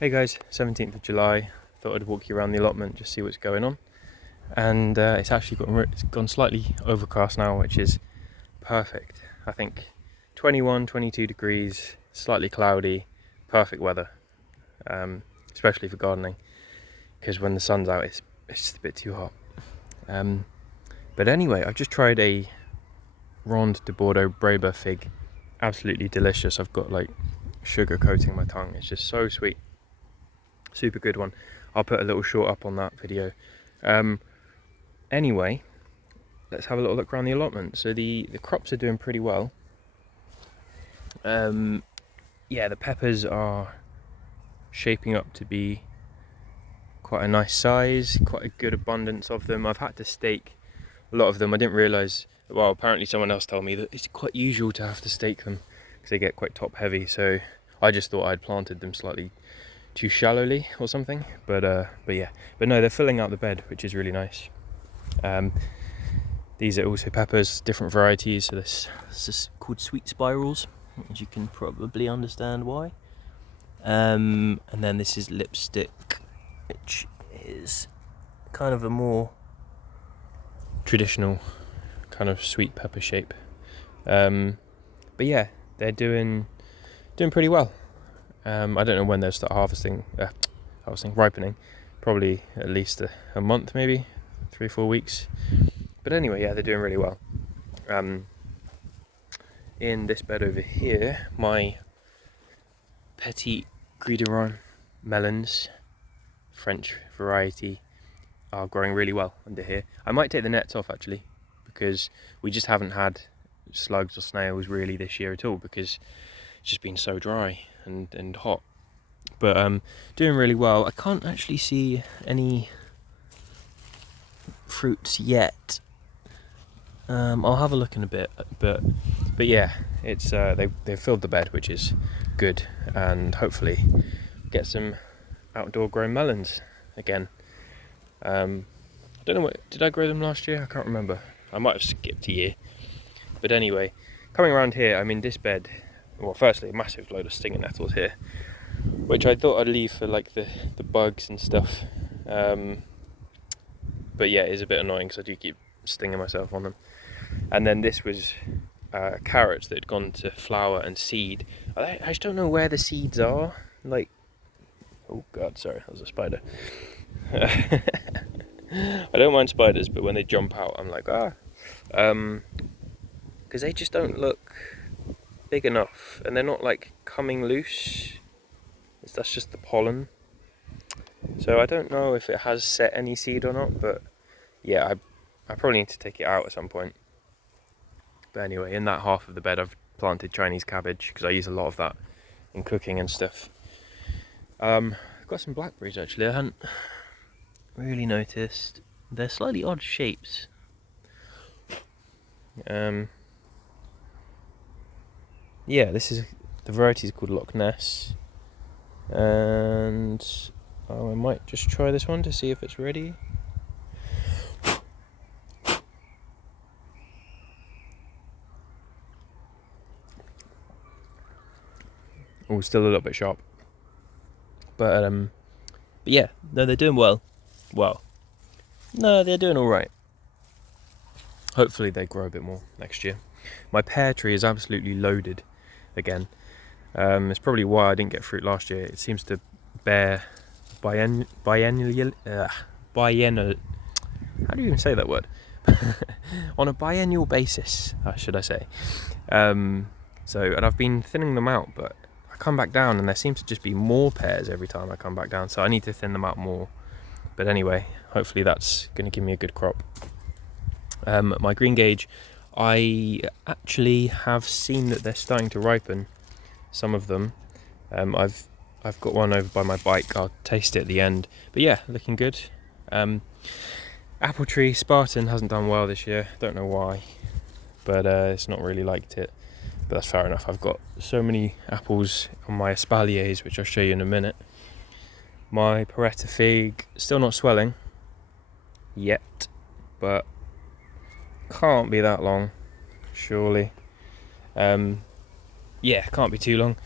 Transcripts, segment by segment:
Hey guys, 17th of July. Thought I'd walk you around the allotment, just see what's going on. And it's actually gone slightly overcast now, which is perfect. I think 21, 22 degrees, slightly cloudy, perfect weather, especially for gardening, because when the sun's out, it's just a bit too hot. But anyway, I've just tried a Ronde de Bordeaux Braber fig. Absolutely delicious. I've got like sugar coating my tongue. It's just so sweet. Super good one. I'll put a little short up on that video. Anyway, let's have a little look around the allotment. So the crops are doing pretty well. Yeah, the peppers are shaping up to be quite a nice size, quite a good abundance of them. I've had to stake a lot of them. I didn't realise, well, apparently someone else told me that it's quite usual to have to stake them because they get quite top heavy. So I just thought I'd planted them slightly too shallowly or something, but no, they're filling out the bed, which is really nice. These are also peppers, different varieties. So this is called sweet spirals, as you can probably understand why. And then this is lipstick, which is kind of a more traditional kind of sweet pepper shape. But yeah, they're doing pretty well. I don't know when they'll start ripening. Probably at least a month, maybe 3-4 weeks. But anyway, yeah, they're doing really well. In this bed over here, my Petit Grideron melons, French variety, are growing really well under here. I might take the nets off actually, because we just haven't had slugs or snails really this year at all, because it's just been so dry and hot. But doing really well. I can't actually see any fruits yet. I'll have a look in a bit, but yeah, it's they've filled the bed, which is good, and hopefully get some outdoor grown melons again. I don't know, did I grow them last year? I can't remember. I might have skipped a year. But anyway, coming around here, I mean, this bed, well, firstly, a massive load of stinger nettles here, which I thought I'd leave for like the bugs and stuff. But yeah, it's a bit annoying because I do keep stinging myself on them. And then this was carrots that had gone to flower and seed. I just don't know where the seeds are. Like, oh god, sorry, that was a spider. I don't mind spiders, but when they jump out, I'm like, because they just don't look big enough, and they're not like coming loose. That's just the pollen. So I don't know if it has set any seed or not, but yeah, I probably need to take it out at some point. But anyway, in that half of the bed I've planted Chinese cabbage, because I use a lot of that in cooking and stuff. I've got some blackberries actually. I hadn't really noticed. They're slightly odd shapes. Yeah, this is, the variety is called Loch Ness, and I might just try this one to see if it's ready. Oh, still a little bit sharp, but yeah, no, they're doing well. No, they're doing all right. Hopefully they grow a bit more next year. My pear tree is absolutely loaded again. It's probably why I didn't get fruit last year. It seems to bear biennial. How do you even say that word? On a biennial basis, should I say? And I've been thinning them out, but I come back down and there seems to just be more pears every time I come back down. So I need to thin them out more. But anyway, hopefully that's going to give me a good crop. My green gauge, I actually have seen that they're starting to ripen. Some of them. I've got one over by my bike. I'll taste it at the end. But yeah, looking good. Apple tree Spartan hasn't done well this year. Don't know why, but it's not really liked it. But that's fair enough. I've got so many apples on my espaliers, which I'll show you in a minute. My Peretta fig still not swelling yet, but can't be that long, surely. Yeah, can't be too long.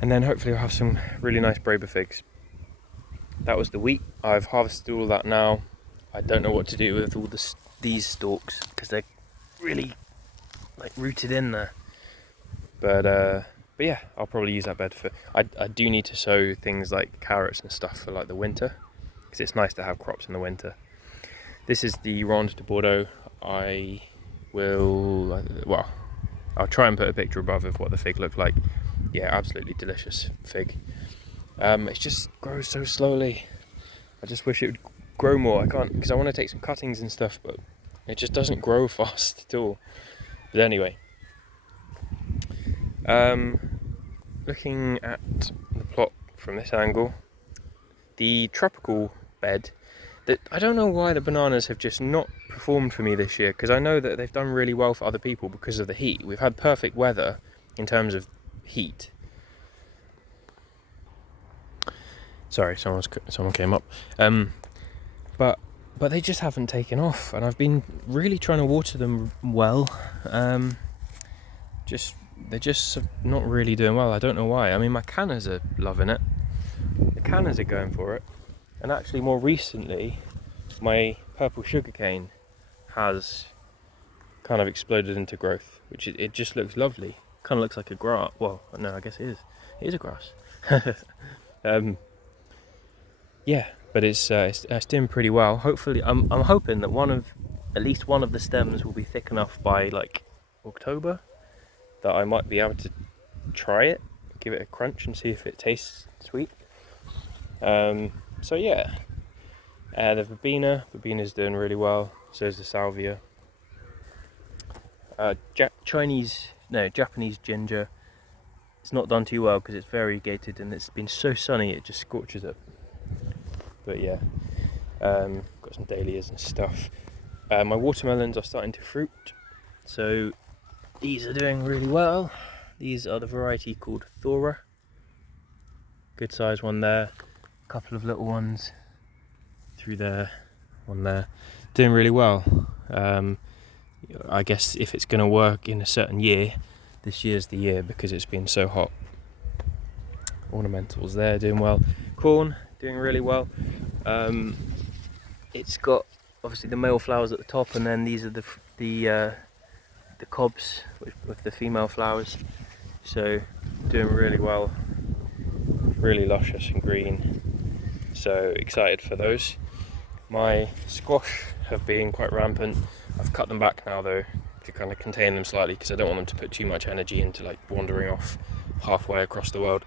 and then hopefully I'll have some really nice Braber figs. That was the wheat. I've harvested all that now. I don't know what to do with all these stalks because they're really like rooted in there. But yeah, I'll probably use that bed for. I do need to sow things like carrots and stuff for like the winter, because it's nice to have crops in the winter. This is the Ronde de Bordeaux. I will, well, I'll try and put a picture above of what the fig looked like. Yeah, absolutely delicious fig. It just grows so slowly. I just wish it would grow more. I can't, because I want to take some cuttings and stuff, but it just doesn't grow fast at all. But anyway, looking at the plot from this angle, the tropical bed, that I don't know why the bananas have just not performed for me this year, because I know that they've done really well for other people because of the heat. We've had perfect weather in terms of heat. Sorry, someone came up. But they just haven't taken off, and I've been really trying to water them well. They're just not really doing well. I don't know why. I mean, my cannas are loving it. The cannas are going for it, and actually more recently, my purple sugarcane has kind of exploded into growth, which it just looks lovely. Kind of looks like a grass. Well, no, I guess it is. It is a grass. Yeah, but it's doing pretty well. Hopefully, I'm hoping that at least one of the stems will be thick enough by like October that I might be able to try it, give it a crunch and see if it tastes sweet. So yeah, the verbina's doing really well. So is the salvia. Japanese ginger. It's not done too well because it's variegated and it's been so sunny it just scorches it. But yeah, got some dahlias and stuff. My watermelons are starting to fruit, so these are doing really well. These are the variety called Thora. Good size one there. A couple of little ones through there, one there. Doing really well. I guess if it's going to work in a certain year, this year's the year because it's been so hot. Ornamentals there, doing well. Corn, doing really well. It's got obviously the male flowers at the top, and then these are the cobs with the female flowers. So doing really well, really luscious and green. So excited for those. My squash have been quite rampant. I've cut them back now though to kind of contain them slightly because I don't want them to put too much energy into like wandering off halfway across the world.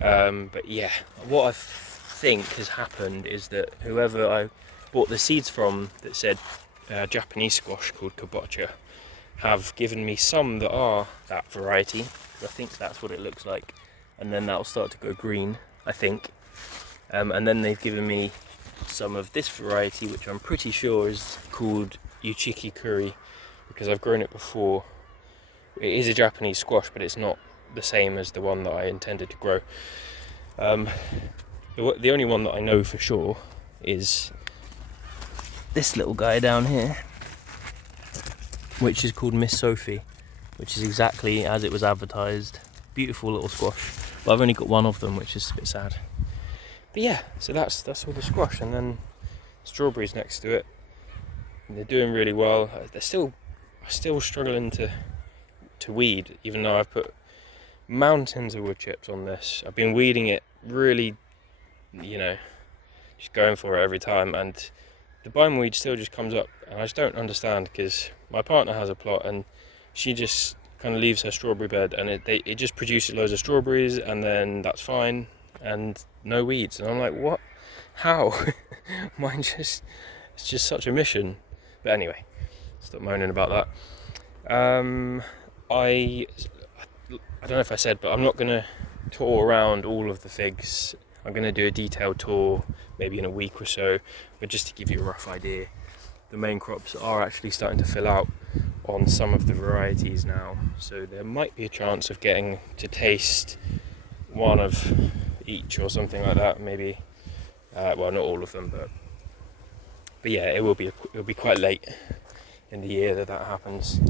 But yeah, what I think has happened is that whoever I bought the seeds from that said Japanese squash called kabocha have given me some that are that variety. I think that's what it looks like, and then that'll start to go green, I think. And then they've given me some of this variety, which I'm pretty sure is called Yuchiki Curry, because I've grown it before. It is a Japanese squash, but it's not the same as the one that I intended to grow. The only one that I know for sure is this little guy down here, which is called Miss Sophie, which is exactly as it was advertised. Beautiful little squash, but I've only got one of them, which is a bit sad. But yeah, so that's all the squash, and then strawberries next to it. And they're doing really well. They're still struggling to weed, even though I've put mountains of wood chips on this. I've been weeding it really, just going for it every time, and the bindweed still just comes up, and I just don't understand, because my partner has a plot and she just kind of leaves her strawberry bed and it just produces loads of strawberries, and then that's fine and no weeds, and I'm like, what? How? It's just such a mission. But anyway, stop moaning about that. I don't know if I said, but I'm not going to tour around all of the figs. I'm going to do a detailed tour maybe in a week or so, but just to give you a rough idea, the main crops are actually starting to fill out on some of the varieties now, so there might be a chance of getting to taste one of each or something like that, maybe. Well, not all of them, but yeah, it'll be quite late in the year that happens.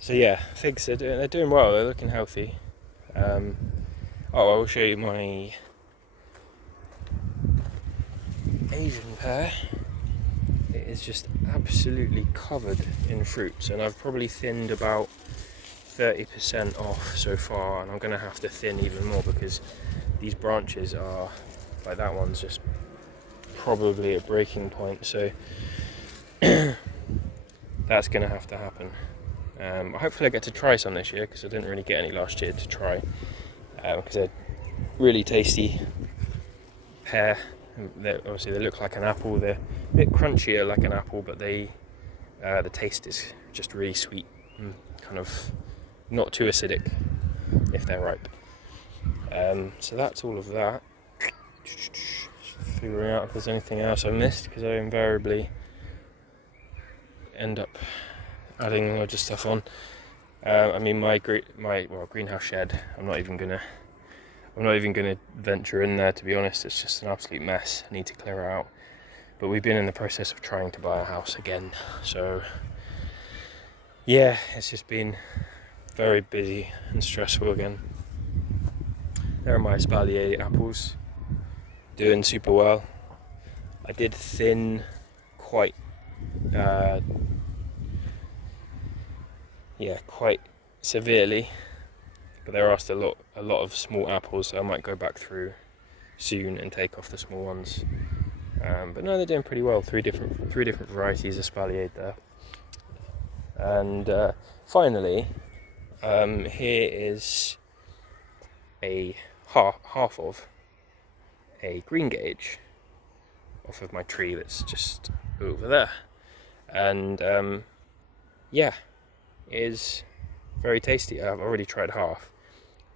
So yeah, figs, they're doing well, they're looking healthy. I will show you my Asian pear. It is just absolutely covered in fruits, and I've probably thinned about 30% off so far, and I'm going to have to thin even more because these branches are, like that one's just probably at breaking point, so that's going to have to happen. Hopefully I get to try some this year because I didn't really get any last year to try, because they're really tasty pear. Obviously they look like an apple, they're a bit crunchier like an apple, but the taste is just really sweet and kind of not too acidic if they're ripe. So that's all of that. Just figuring out if there's anything else I missed, because I invariably end up adding loads of stuff on. I mean, my greenhouse shed, I'm not even gonna venture in there, to be honest. It's just an absolute mess. I need to clear it out. But we've been in the process of trying to buy a house again, so yeah, it's just been very busy and stressful again. There are my espalier apples, doing super well. I did thin quite severely, but there are still a lot of small apples, so I might go back through soon and take off the small ones. But no, they're doing pretty well. Three different varieties of espalier there. And finally, here is a half of a green gauge off of my tree that's just over there, and yeah, it is very tasty. I've already tried half.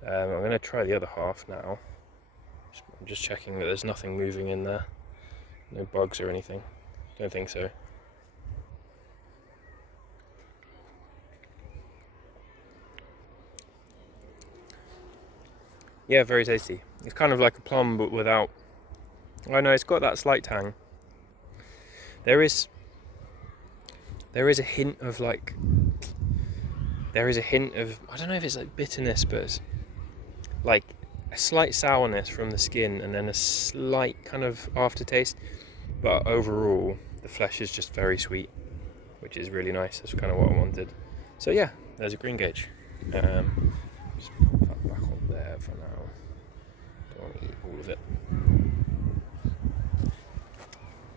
I'm going to try the other half now. I'm just checking that there's nothing moving in there, no bugs or anything. Don't think so. Yeah, very tasty. It's kind of like a plum, but without. I know it's got that slight tang. There is a hint of like. There is a hint of, I don't know if it's like bitterness, but it's like a slight sourness from the skin, and then a slight kind of aftertaste. But overall, the flesh is just very sweet, which is really nice. That's kind of what I wanted. So yeah, there's a green gauge. Just pop that back on there for now. Don't want to eat all of it.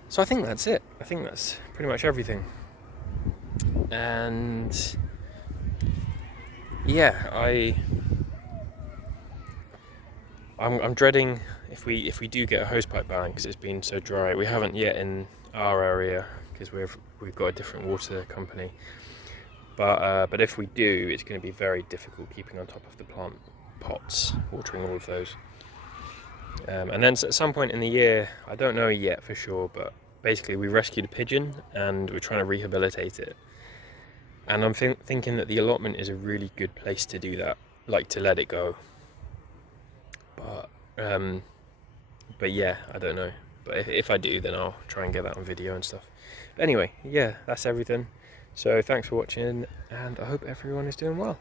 So I think that's it. I think that's pretty much everything. And yeah, I'm dreading if we do get a hosepipe ban, because it's been so dry. We haven't yet in our area because we've got a different water company. But if we do, it's going to be very difficult keeping on top of the plant pots, watering all of those. And then at some point in the year, I don't know yet for sure, but basically we rescued a pigeon and we're trying to rehabilitate it. And I'm thinking that the allotment is a really good place to do that, like to let it go. But yeah, I don't know. But if I do, then I'll try and get that on video and stuff. But anyway, yeah, that's everything. So thanks for watching, and I hope everyone is doing well.